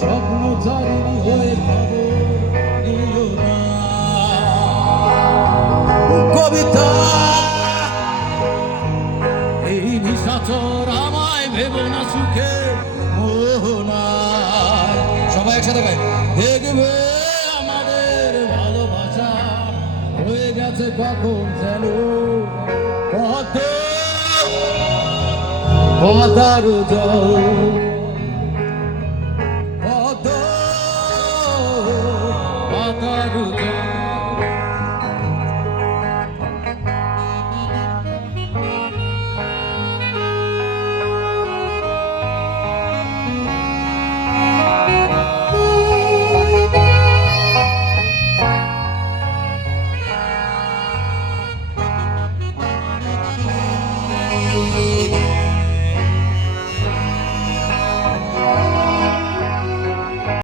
স্বপ্নচারিণী হয়ে খবর নিও না। কবিতা, এই নিশাচর আমায় ভেব না সুখে মোহনায় সবাই একসাথে গাই। দেখবে আমাদের ভালোবাসা হয়ে গেছে কখন যেন। কত কথার জল। adoro.